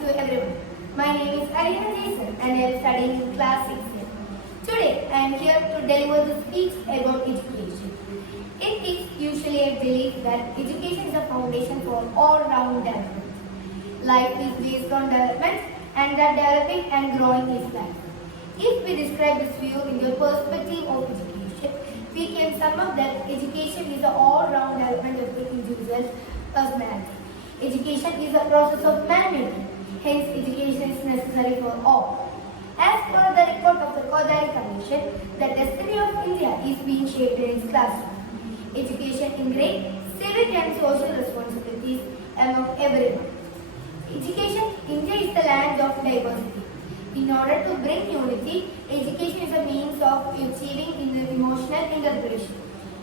to everyone. My name is Aleena Jaison and I am studying in class 6 here. Today I am here to deliver the speech about education. It is usually a belief that education is a foundation for all-round development. Life is based on development and that developing and growing is life. If we describe this view in the perspective of education, we can sum up that education is the all-round development of the individual's personality. Education is a process of man-making, hence education is necessary for all. As per the report of the Kodari Commission, the destiny of India is being shaped in its classroom. Education ingrains civic and social responsibilities among everyone. Education, India is the land of diversity. In order to bring unity, education is a means of achieving emotional integration.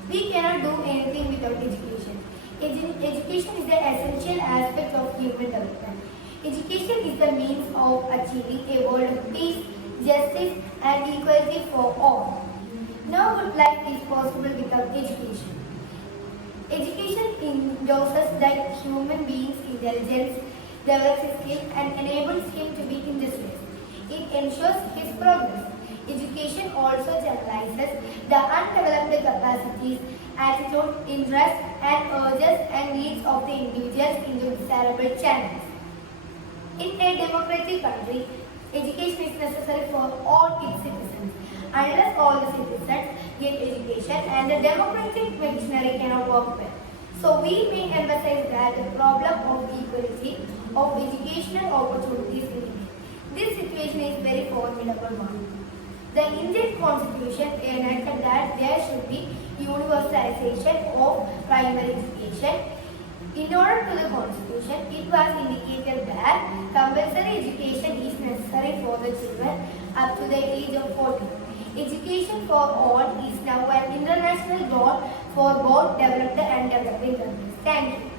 We cannot do anything without education. Education is the essential aspect of human development. Education is the means of achieving a world of peace, justice and equality for all. No good life is possible without education. Education endorses that human being's intelligence, develops his skill and enables him to be industrious. It ensures his progress. Education also generalizes the undeveloped capacities, attitude, interests, and urges and needs of the individuals into desirable channels. In a democratic country, education is necessary for all its citizens. Unless all the citizens get education and the democratic machinery cannot work well. So we may emphasize that the problem of equality of educational opportunities in India. This situation is very formidable one. The Indian Constitution enacted that there should be universalization of primary education. In order to the Constitution, it was indicated that compulsory education is necessary for the children up to the age of 14. Education for all is now an international goal for both developed and developing countries. Thank you.